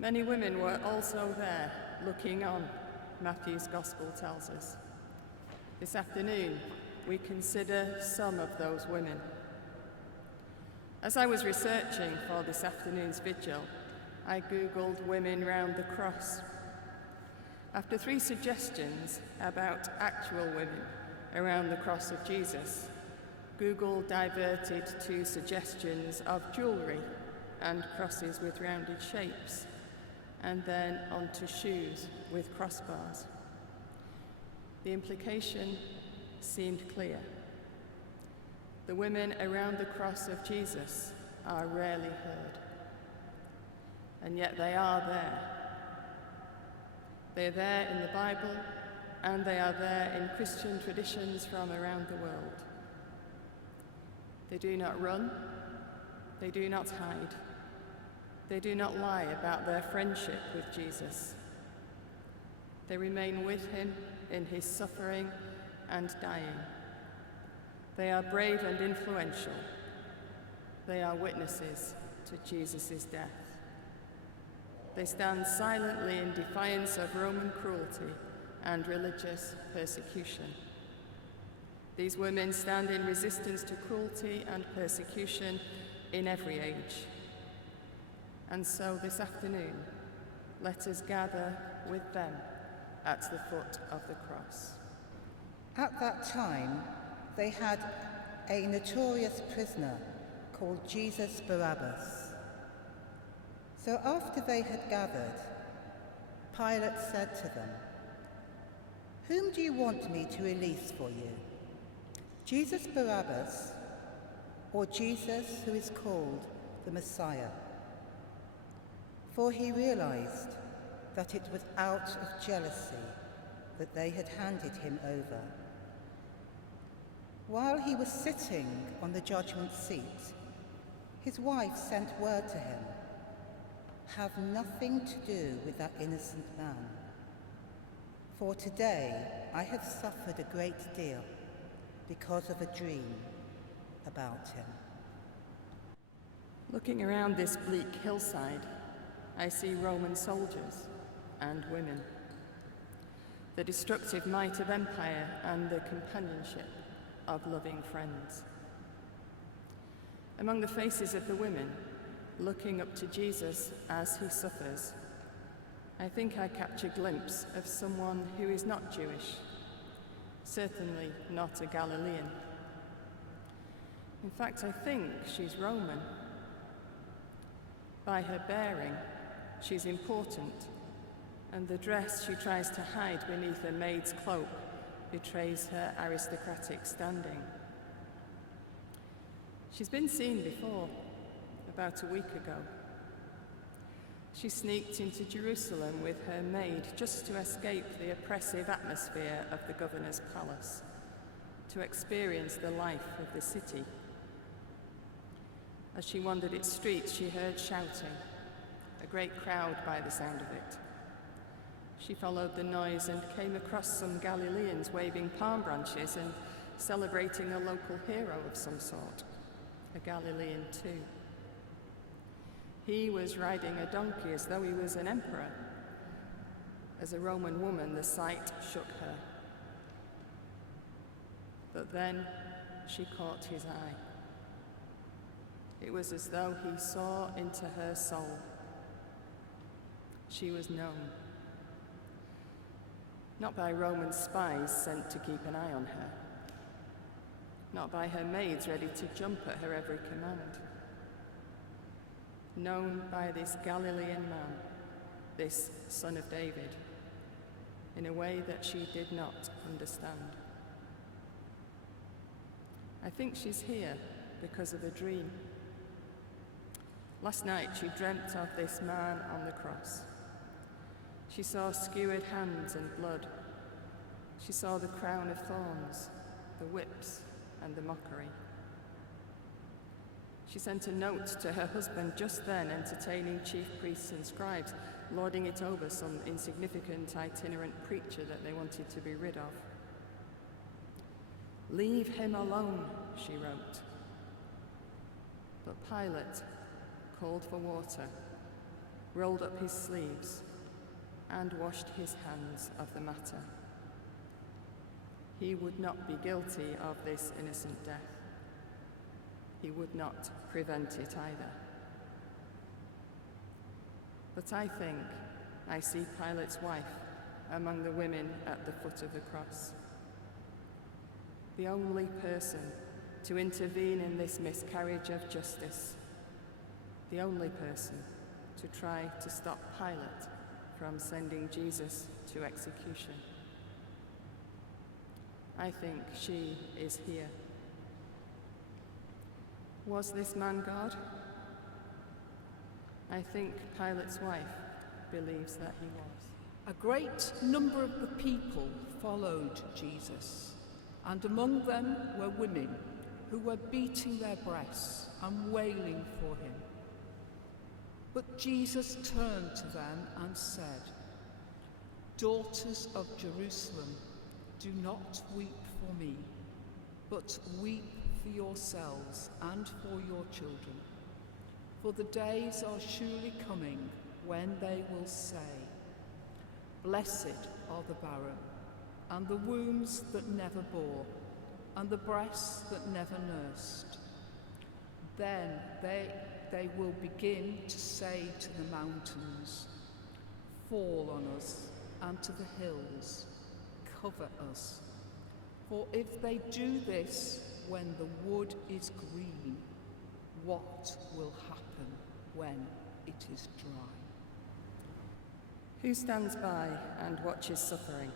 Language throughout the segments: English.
Many women were also there, looking on, Matthew's Gospel tells us. This afternoon, we consider some of those women. As I was researching for this afternoon's vigil, I googled women round the cross. After 3 suggestions about actual women around the cross of Jesus, Google diverted to suggestions of jewellery and crosses with rounded shapes, and then onto shoes with crossbars. The implication seemed clear. The women around the cross of Jesus are rarely heard, and yet they are there. They're there in the Bible, and they are there in Christian traditions from around the world. They do not run, they do not hide, they do not lie about their friendship with Jesus. They remain with him in his suffering and dying. They are brave and influential. They are witnesses to Jesus' death. They stand silently in defiance of Roman cruelty and religious persecution. These women stand in resistance to cruelty and persecution in every age. And so this afternoon, let us gather with them at the foot of the cross. At that time, they had a notorious prisoner called Jesus Barabbas. So after they had gathered, Pilate said to them, "Whom do you want me to release for you? Jesus Barabbas, or Jesus who is called the Messiah?" For he realized that it was out of jealousy that they had handed him over. While he was sitting on the judgment seat, his wife sent word to him, "Have nothing to do with that innocent man, for today I have suffered a great deal because of a dream about him." Looking around this bleak hillside, I see Roman soldiers and women, the destructive might of empire and the companionship of loving friends. Among the faces of the women, looking up to Jesus as he suffers, I think I catch a glimpse of someone who is not Jewish, certainly not a Galilean. In fact, I think she's Roman. By her bearing, she's important, and the dress she tries to hide beneath a maid's cloak betrays her aristocratic standing. She's been seen before, about a week ago. She sneaked into Jerusalem with her maid just to escape the oppressive atmosphere of the governor's palace, to experience the life of the city. As she wandered its streets, she heard shouting, a great crowd by the sound of it. She followed the noise and came across some Galileans waving palm branches and celebrating a local hero of some sort, a Galilean too. He was riding a donkey as though he was an emperor. As a Roman woman, the sight shook her. But then she caught his eye. It was as though he saw into her soul. She was known. Not by Roman spies sent to keep an eye on her. Not by her maids ready to jump at her every command. Known by this Galilean man, this son of David, in a way that she did not understand. I think she's here because of a dream. Last night she dreamt of this man on the cross. She saw skewered hands and blood. She saw the crown of thorns, the whips, and the mockery. She sent a note to her husband just then, entertaining chief priests and scribes, lording it over some insignificant itinerant preacher that they wanted to be rid of. "Leave him alone," she wrote. But Pilate called for water, rolled up his sleeves, and washed his hands of the matter. He would not be guilty of this innocent death. He would not prevent it either. But I think I see Pilate's wife among the women at the foot of the cross. The only person to intervene in this miscarriage of justice. The only person to try to stop Pilate from sending Jesus to execution. I think she is here. Was this man God? I think Pilate's wife believes that he was. A great number of the people followed Jesus, and among them were women who were beating their breasts and wailing for him. But Jesus turned to them and said, "Daughters of Jerusalem, do not weep for me, but weep for yourselves and for your children. For the days are surely coming when they will say, 'Blessed are the barren, and the wombs that never bore, and the breasts that never nursed.' Then they will begin to say to the mountains, 'Fall on us,' and to the hills, 'Cover us.' For if they do this when the wood is green, what will happen when it is dry?" Who stands by and watches suffering?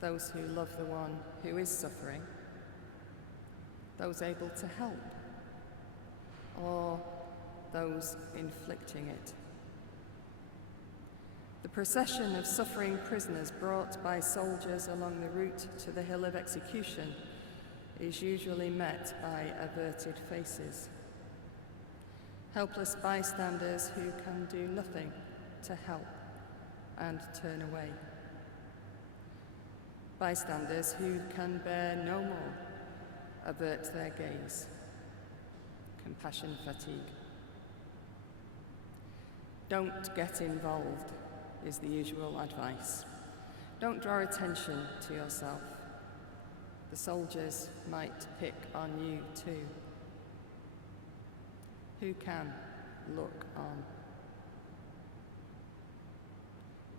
Those who love the one who is suffering? Those able to help? Or those inflicting it? The procession of suffering prisoners brought by soldiers along the route to the hill of execution is usually met by averted faces. Helpless bystanders who can do nothing to help and turn away. Bystanders who can bear no more, avert their gaze. Compassion fatigue. Don't get involved is the usual advice. Don't draw attention to yourself. The soldiers might pick on you too. Who can look on?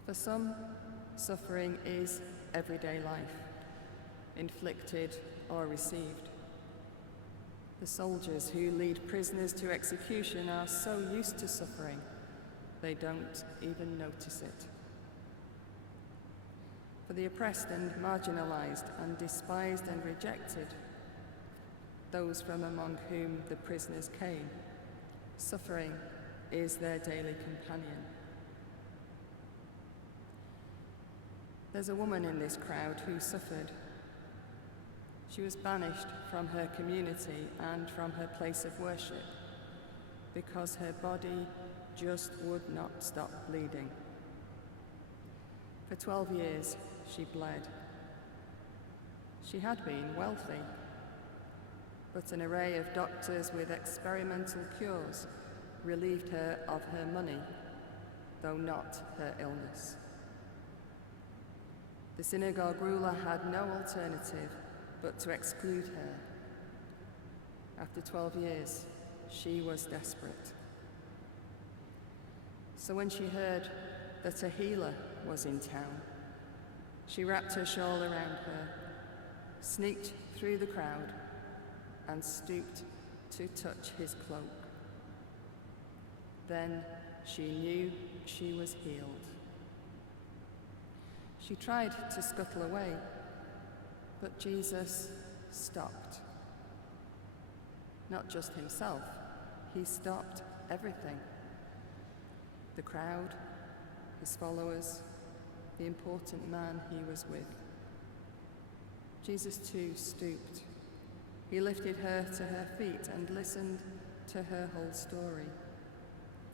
For some, suffering is everyday life, inflicted or received. The soldiers who lead prisoners to execution are so used to suffering, they don't even notice it. For the oppressed and marginalized and despised and rejected, those from among whom the prisoners came, suffering is their daily companion. There's a woman in this crowd who suffered. She was banished from her community and from her place of worship because her body just would not stop bleeding. For 12 years, she bled. She had been wealthy, but an array of doctors with experimental cures relieved her of her money, though not her illness. The synagogue ruler had no alternative but to exclude her. After 12 years, she was desperate. So when she heard that a healer was in town, she wrapped her shawl around her, sneaked through the crowd, and stooped to touch his cloak. Then she knew she was healed. She tried to scuttle away, but Jesus stopped. Not just himself, he stopped everything. The crowd, his followers, the important man he was with. Jesus too stooped. He lifted her to her feet and listened to her whole story,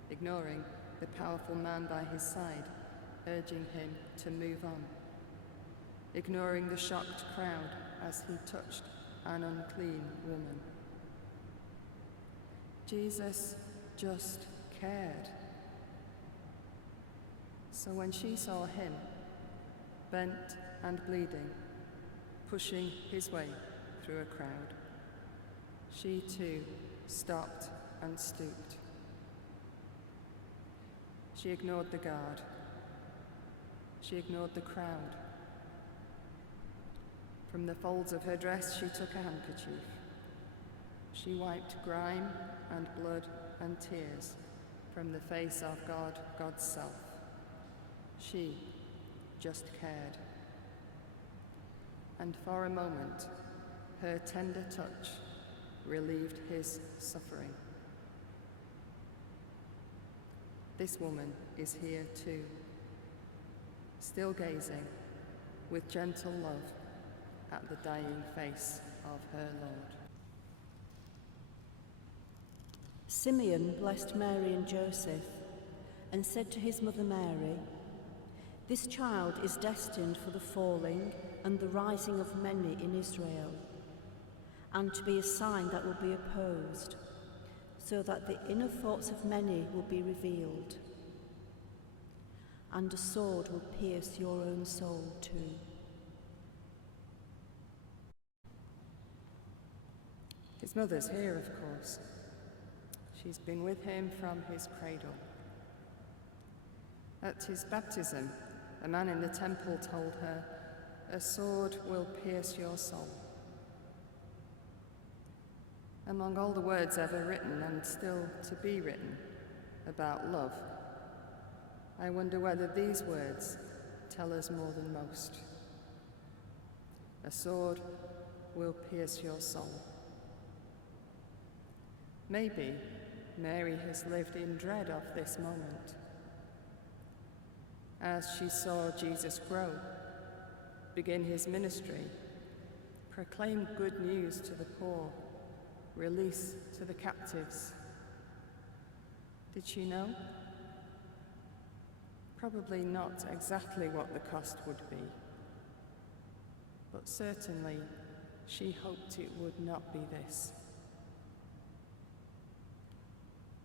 ignoring the powerful man by his side, urging him to move on, ignoring the shocked crowd as he touched an unclean woman. Jesus just cared. So when she saw him, bent and bleeding, pushing his way through a crowd, she too stopped and stooped. She ignored the guard. She ignored the crowd. From the folds of her dress, she took a handkerchief. She wiped grime and blood and tears from the face of God, God's self. She just cared. And for a moment, her tender touch relieved his suffering. This woman is here too, still gazing with gentle love at the dying face of her Lord. Simeon blessed Mary and Joseph and said to his mother Mary, "This child is destined for the falling and the rising of many in Israel, and to be a sign that will be opposed, so that the inner thoughts of many will be revealed. And a sword will pierce your own soul too." His mother's here, of course. She's been with him from his cradle. At his baptism, a man in the temple told her, "A sword will pierce your soul." Among all the words ever written and still to be written about love, I wonder whether these words tell us more than most. A sword will pierce your soul. Maybe Mary has lived in dread of this moment. As she saw Jesus grow, begin his ministry, proclaim good news to the poor, release to the captives. Did she know? Probably not exactly what the cost would be, but certainly she hoped it would not be this.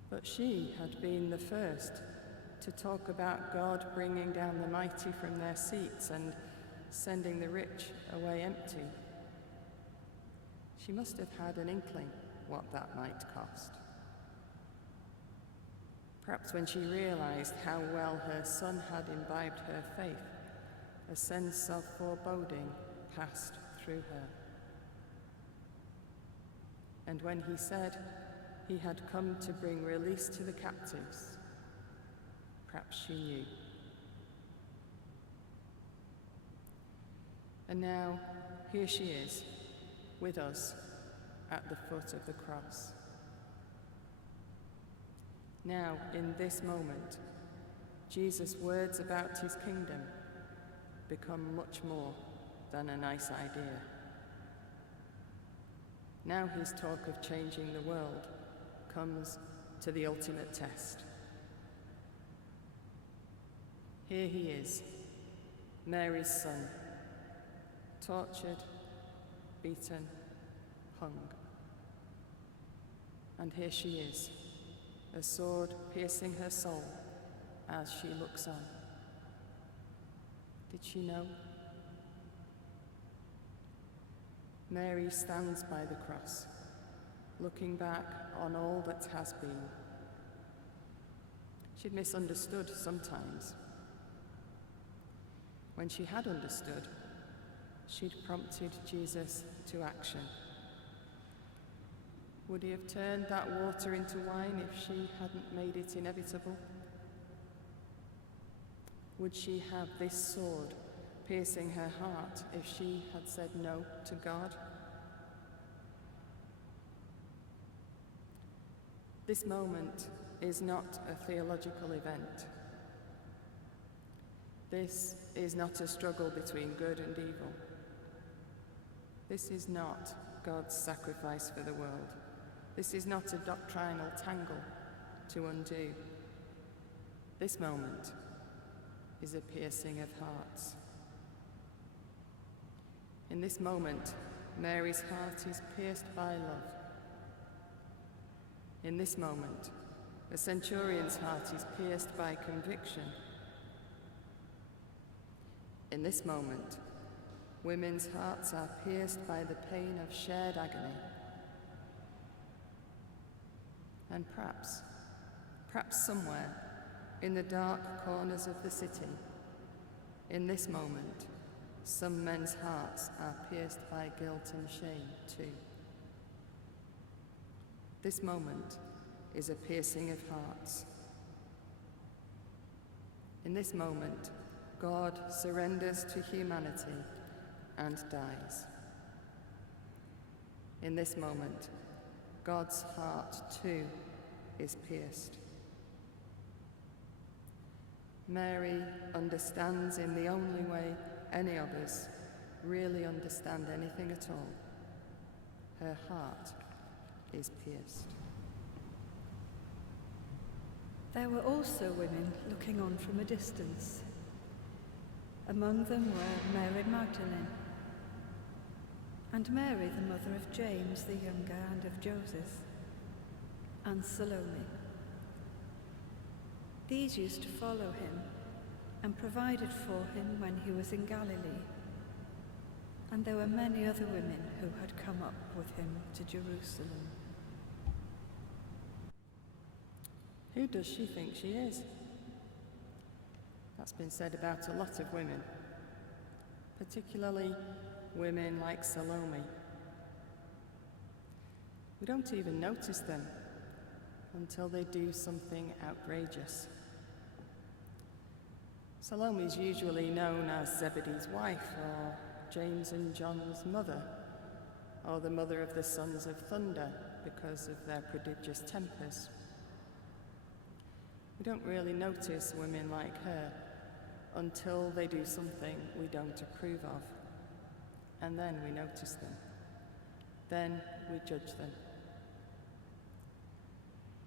But she had been the first to talk about God bringing down the mighty from their seats and sending the rich away empty. She must have had an inkling what that might cost. Perhaps when she realized how well her son had imbibed her faith, a sense of foreboding passed through her. And when he said he had come to bring release to the captives, perhaps she knew. And now, here she is, with us, at the foot of the cross. Now, in this moment, Jesus' words about his kingdom become much more than a nice idea. Now his talk of changing the world comes to the ultimate test. Here he is, Mary's son, tortured, beaten, hung. And here she is, a sword piercing her soul as she looks on. Did she know? Mary stands by the cross, looking back on all that has been. She'd misunderstood sometimes. When she had understood, she'd prompted Jesus to action. Would he have turned that water into wine if she hadn't made it inevitable? Would she have this sword piercing her heart if she had said no to God? This moment is not a theological event. This is not a struggle between good and evil. This is not God's sacrifice for the world. This is not a doctrinal tangle to undo. This moment is a piercing of hearts. In this moment, Mary's heart is pierced by love. In this moment, The centurion's heart is pierced by conviction. In this moment, women's hearts are pierced by the pain of shared agony. And perhaps somewhere in the dark corners of the city, in this moment, some men's hearts are pierced by guilt and shame too. This moment is a piercing of hearts. In this moment, God surrenders to humanity and dies. In this moment, God's heart too is pierced. Mary understands in the only way any of us really understand anything at all. Her heart is pierced. There were also women looking on from a distance. Among them were Mary Magdalene, and Mary, the mother of James the younger and of Joseph, and Salome. These used to follow him and provided for him when he was in Galilee. And there were many other women who had come up with him to Jerusalem. Who does she think she is? That's been said about a lot of women, particularly women like Salome. We don't even notice them until they do something outrageous. Salome is usually known as Zebedee's wife, or James and John's mother, or the mother of the sons of thunder because of their prodigious tempers. We don't really notice women like her until they do something we don't approve of. And then we notice them. Then we judge them.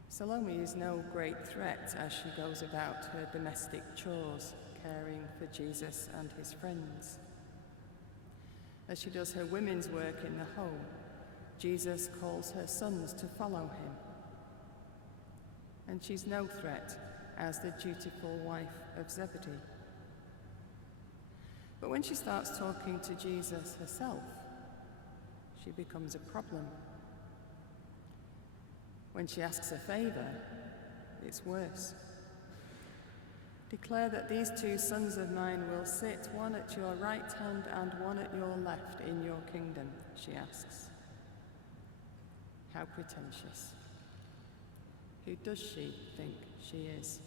Salome is no great threat as she goes about her domestic chores, caring for Jesus and his friends. As she does her women's work in the home, Jesus calls her sons to follow him. And she's no threat as the dutiful wife of Zebedee. But when she starts talking to Jesus herself, she becomes a problem. When she asks a favor, it's worse. Declare that these two sons of mine will sit, one at your right hand and one at your left in your kingdom, she asks. How pretentious. Who does she think she is?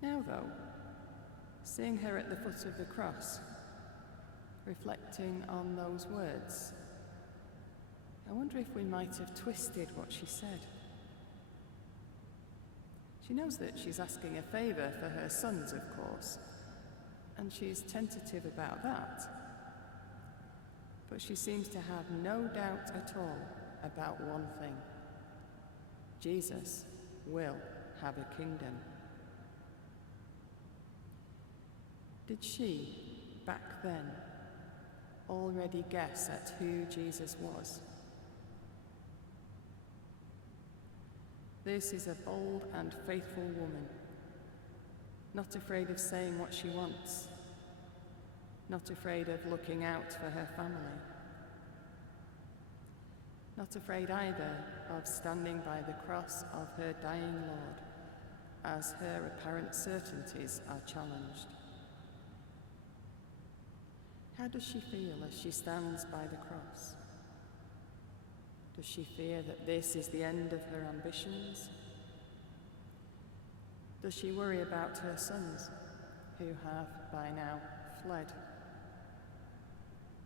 Now, though, seeing her at the foot of the cross, reflecting on those words, I wonder if we might have twisted what she said. She knows that she's asking a favour for her sons, of course, and she's tentative about that. But she seems to have no doubt at all about one thing. Jesus will have a kingdom. Did she, back then, already guess at who Jesus was? This is a bold and faithful woman, not afraid of saying what she wants, not afraid of looking out for her family, not afraid either of standing by the cross of her dying Lord as her apparent certainties are challenged. How does she feel as she stands by the cross? Does she fear that this is the end of her ambitions? Does she worry about her sons, who have by now fled?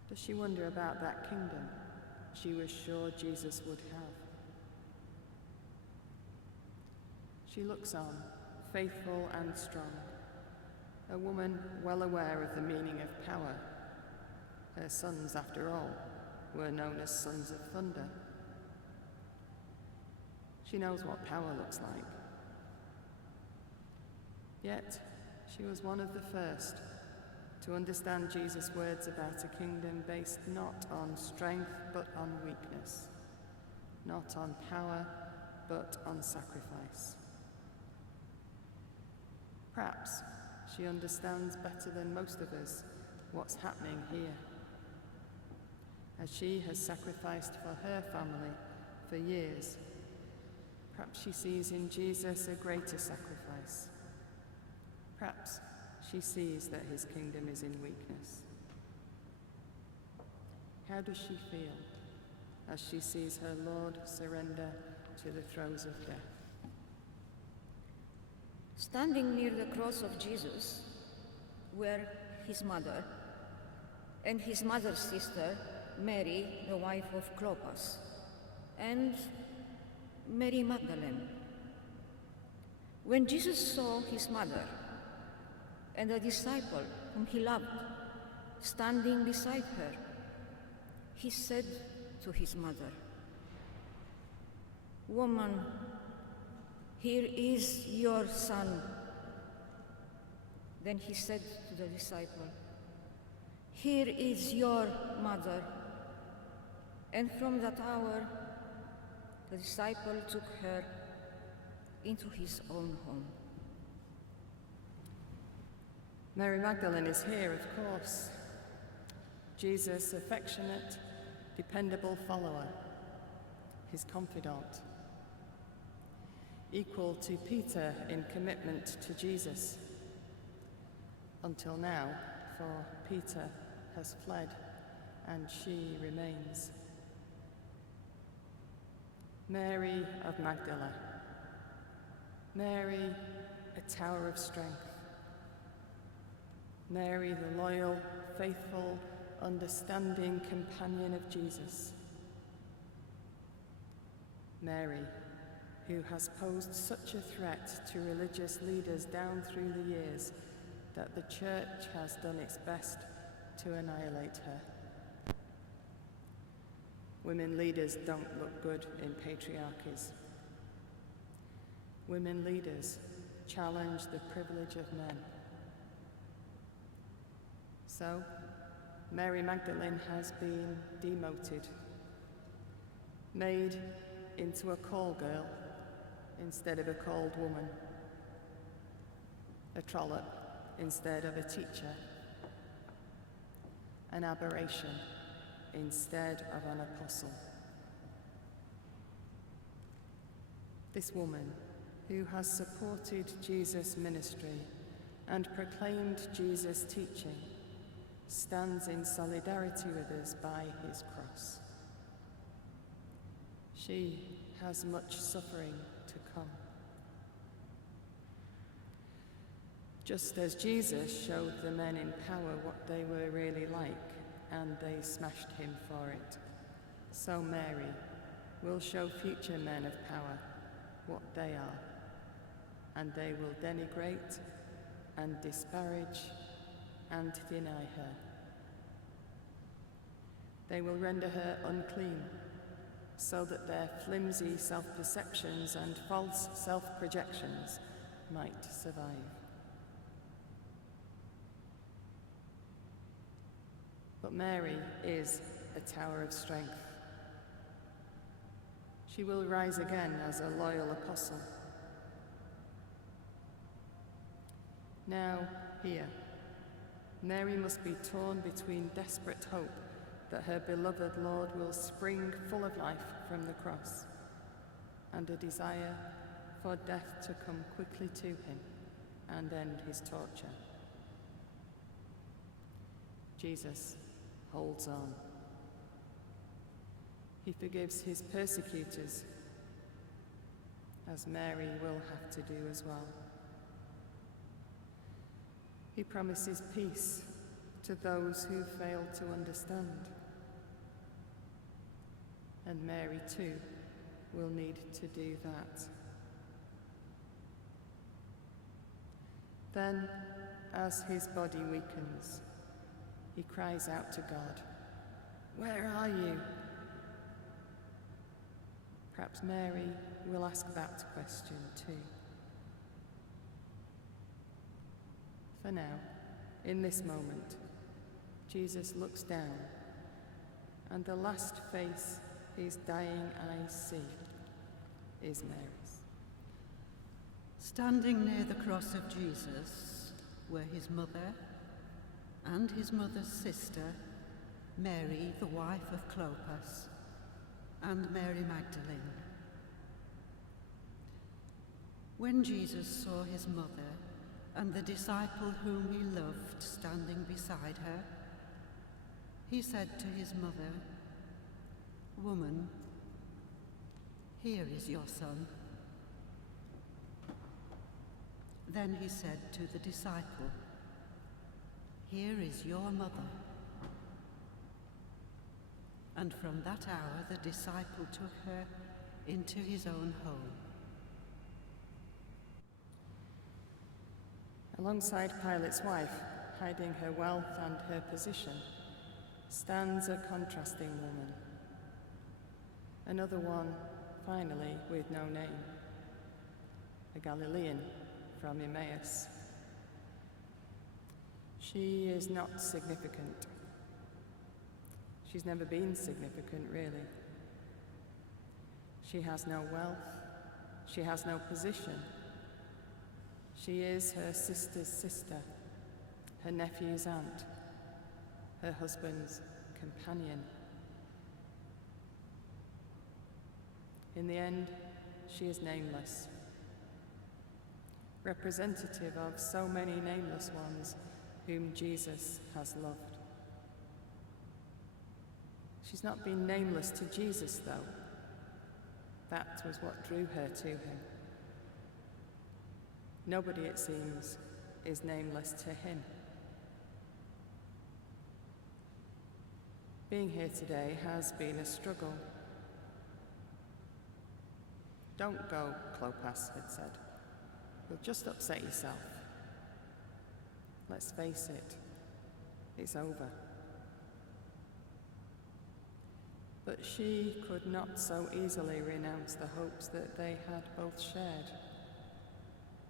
Does she wonder about that kingdom she was sure Jesus would have? She looks on, faithful and strong, a woman well aware of the meaning of power. Her sons, after all, were known as sons of thunder. She knows what power looks like. Yet, she was one of the first to understand Jesus' words about a kingdom based not on strength but on weakness, not on power, but on sacrifice. Perhaps she understands better than most of us what's happening here, as she has sacrificed for her family for years. Perhaps she sees in Jesus a greater sacrifice. Perhaps she sees that his kingdom is in weakness. How does she feel as she sees her Lord surrender to the throes of death? Standing near the cross of Jesus were his mother and his mother's sister, Mary, the wife of Clopas, and Mary Magdalene. When Jesus saw his mother and the disciple whom he loved standing beside her, he said to his mother, "Woman, here is your son." Then he said to the disciple, "Here is your mother." And from that hour, the disciple took her into his own home. Mary Magdalene is here, of course. Jesus' affectionate, dependable follower, his confidant. Equal to Peter in commitment to Jesus. Until now, for Peter has fled and she remains. Mary of Magdala. Mary, a tower of strength. Mary, the loyal, faithful, understanding companion of Jesus. Mary, who has posed such a threat to religious leaders down through the years that the Church has done its best to annihilate her. Women leaders don't look good in patriarchies. Women leaders challenge the privilege of men. So, Mary Magdalene has been demoted, made into a call girl instead of a called woman, a trollop instead of a teacher, an aberration instead of an apostle. This woman, who has supported Jesus' ministry and proclaimed Jesus' teaching, stands in solidarity with us by his cross. She has much suffering to come. Just as Jesus showed the men in power what they were really like, and they smashed him for it, so Mary will show future men of power what they are, and they will denigrate and disparage and deny her. They will render her unclean, so that their flimsy self-perceptions and false self-projections might survive. But Mary is a tower of strength. She will rise again as a loyal apostle. Now, here, Mary must be torn between desperate hope that her beloved Lord will spring full of life from the cross, and a desire for death to come quickly to him and end his torture. Jesus holds on. He forgives his persecutors, as Mary will have to do as well. He promises peace to those who fail to understand. And Mary too will need to do that. Then, as his body weakens, he cries out to God, "Where are you?" Perhaps Mary will ask that question too. For now, in this moment, Jesus looks down, and the last face whose dying I see is Mary's. Standing near the cross of Jesus were his mother and his mother's sister, Mary, the wife of Clopas, and Mary Magdalene. When Jesus saw his mother and the disciple whom he loved standing beside her, he said to his mother, "Woman, here is your son." Then he said to the disciple, "Here is your mother." And from that hour the disciple took her into his own home. Alongside Pilate's wife, hiding her wealth and her position, stands a contrasting woman. Another one, finally, with no name. A Galilean from Emmaus. She is not significant. She's never been significant, really. She has no wealth. She has no position. She is her sister's sister, her nephew's aunt, her husband's companion. In the end, she is nameless, representative of so many nameless ones whom Jesus has loved. She's not been nameless to Jesus, though. That was what drew her to him. Nobody, it seems, is nameless to him. Being here today has been a struggle. "Don't go," Clopas had said. "You'll just upset yourself." Let's face it, it's over. But she could not so easily renounce the hopes that they had both shared,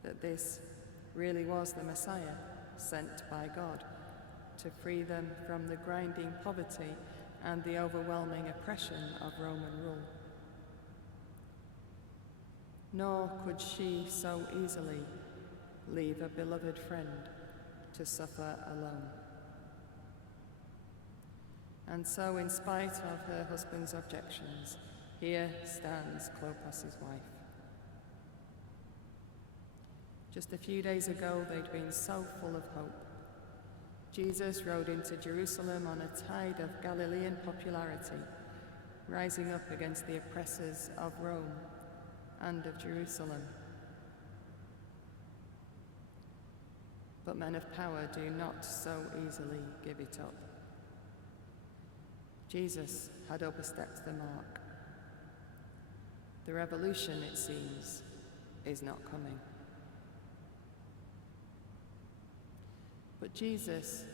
that this really was the Messiah sent by God to free them from the grinding poverty and the overwhelming oppression of Roman rule. Nor could she so easily leave a beloved friend to suffer alone. And so, in spite of her husband's objections, here stands Clopas's wife. Just a few days ago, they'd been so full of hope. Jesus rode into Jerusalem on a tide of Galilean popularity, rising up against the oppressors of Rome and of Jerusalem. But men of power do not so easily give it up. Jesus had overstepped the mark. The revolution, it seems, is not coming. But Jesus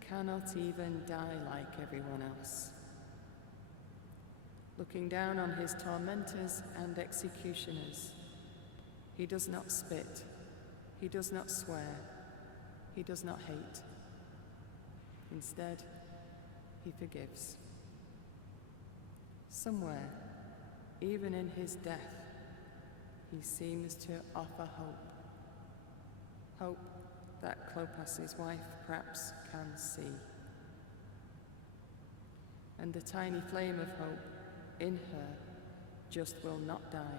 cannot even die like everyone else. Looking down on his tormentors and executioners, he does not spit, he does not swear, he does not hate. Instead, he forgives. Somewhere, even in his death, he seems to offer hope. Hope that Clopas's wife perhaps can see. And the tiny flame of hope in her just will not die.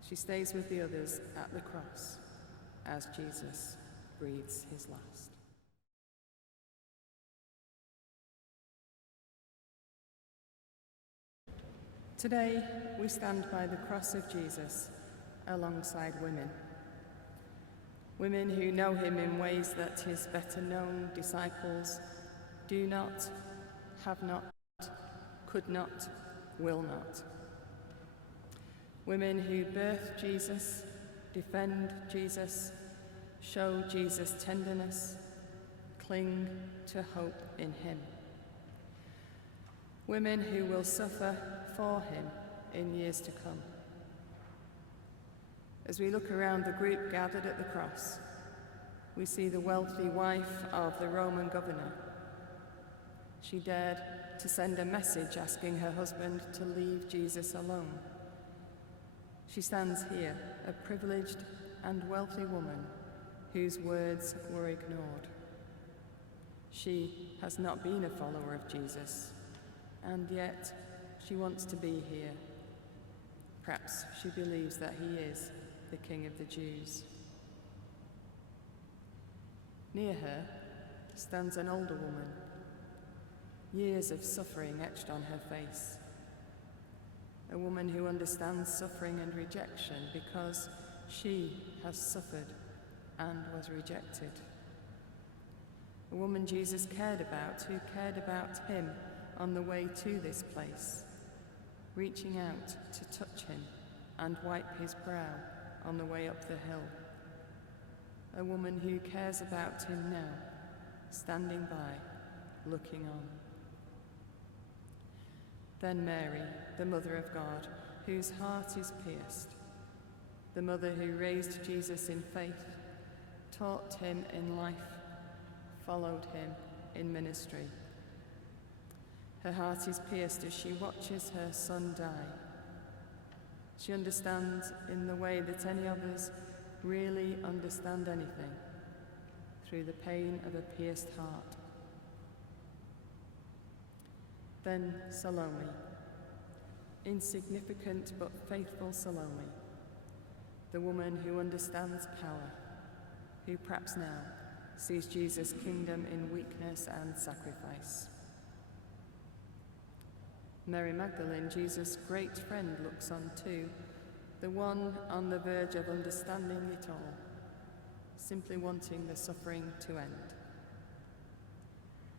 She stays with the others at the cross as Jesus breathes his last. Today, we stand by the cross of Jesus alongside women. Women who know him in ways that his better-known disciples do not, have not, could not, will not. Women who birth Jesus, defend Jesus, show Jesus tenderness, cling to hope in him. Women who will suffer for him in years to come. As we look around the group gathered at the cross, we see the wealthy wife of the Roman governor. She dared to send a message asking her husband to leave Jesus alone. She stands here, a privileged and wealthy woman whose words were ignored. She has not been a follower of Jesus, and yet she wants to be here. Perhaps she believes that he is the King of the Jews. Near her stands an older woman, years of suffering etched on her face. A woman who understands suffering and rejection because she has suffered and was rejected. A woman Jesus cared about, who cared about him on the way to this place, reaching out to touch him and wipe his brow on the way up the hill. A woman who cares about him now, standing by, looking on. Then Mary, the Mother of God, whose heart is pierced, the mother who raised Jesus in faith, taught him in life, followed him in ministry. Her heart is pierced as she watches her son die. She understands in the way that any of us really understand anything, through the pain of a pierced heart. Then Salome, insignificant but faithful Salome, the woman who understands power, who perhaps now sees Jesus' kingdom in weakness and sacrifice. Mary Magdalene, Jesus' great friend, looks on too, the one on the verge of understanding it all, simply wanting the suffering to end.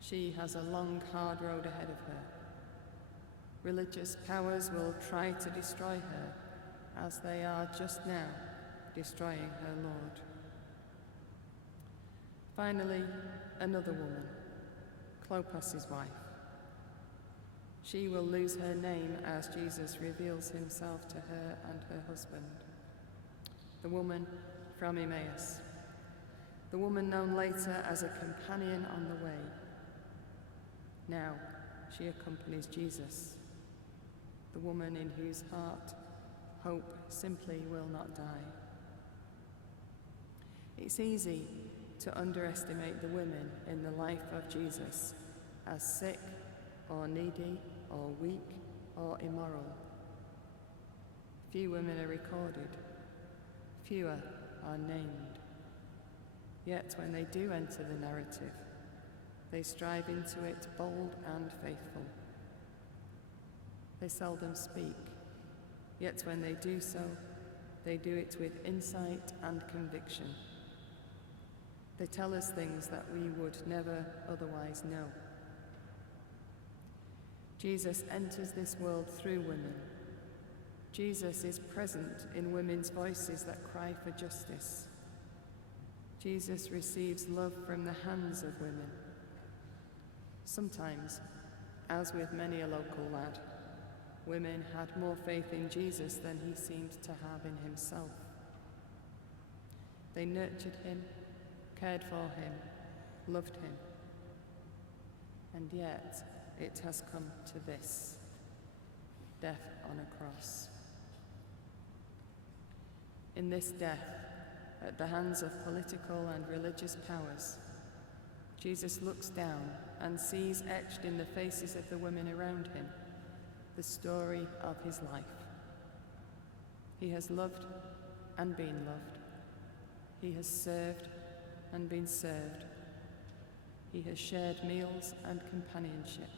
She has a long, hard road ahead of her. Religious powers will try to destroy her, as they are just now destroying her Lord. Finally, another woman, Clopas' wife. She will lose her name as Jesus reveals himself to her and her husband. The woman from Emmaus, the woman known later as a companion on the way. Now she accompanies Jesus, the woman in whose heart hope simply will not die. It's easy to underestimate the women in the life of Jesus as sick or needy or weak or immoral. Few women are recorded, fewer are named. Yet when they do enter the narrative, they strive into it bold and faithful. They seldom speak, yet when they do so, they do it with insight and conviction. They tell us things that we would never otherwise know. Jesus enters this world through women. Jesus is present in women's voices that cry for justice. Jesus receives love from the hands of women. Sometimes, as with many a local lad, women had more faith in Jesus than he seemed to have in himself. They nurtured him, cared for him, loved him. And yet, it has come to this, death on a cross. In this death, at the hands of political and religious powers, Jesus looks down and sees etched in the faces of the women around him the story of his life. He has loved and been loved. He has served and been served. He has shared meals and companionship.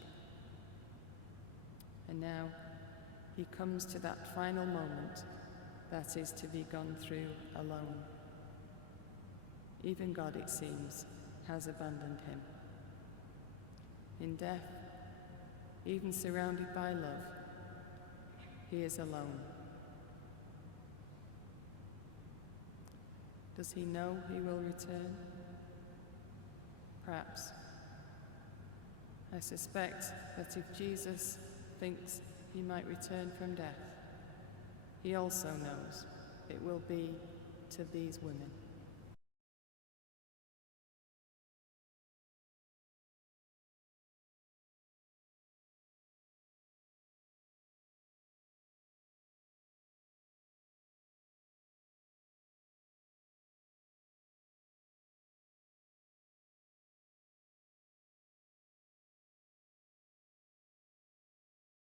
And now he comes to that final moment that is to be gone through alone. Even God, it seems, has abandoned him. In death, even surrounded by love, he is alone. Does he know he will return? Perhaps. I suspect that if Jesus thinks he might return from death, he also knows it will be to these women.